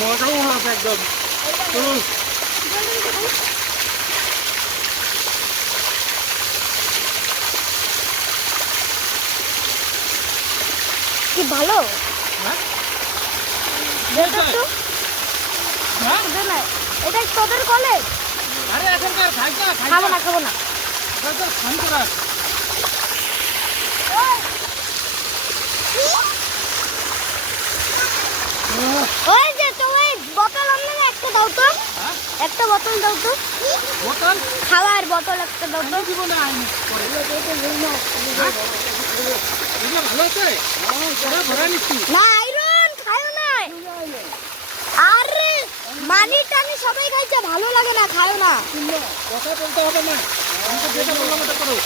মজাও আছে একদম। কি ভালো? এটা তোদের কলেজ? খাবো না খাবো না। ওই যে তুমি বোতল আনলে না, একটা দাও তো। একটা বোতল দাও তো। বোতল খাওয়ার বোতল একটা দাও তো। দিব না আইনি পরে। এটা ভালো আছে? ভরা নিচ্ছি। না আয়রন খায়ও না। আরে মানি টানি সবাই খাইছে, ভালো লাগে না, খায়ও না। কথা বলতে হবে না, আমি তো যেটা বললাম ওটা করো।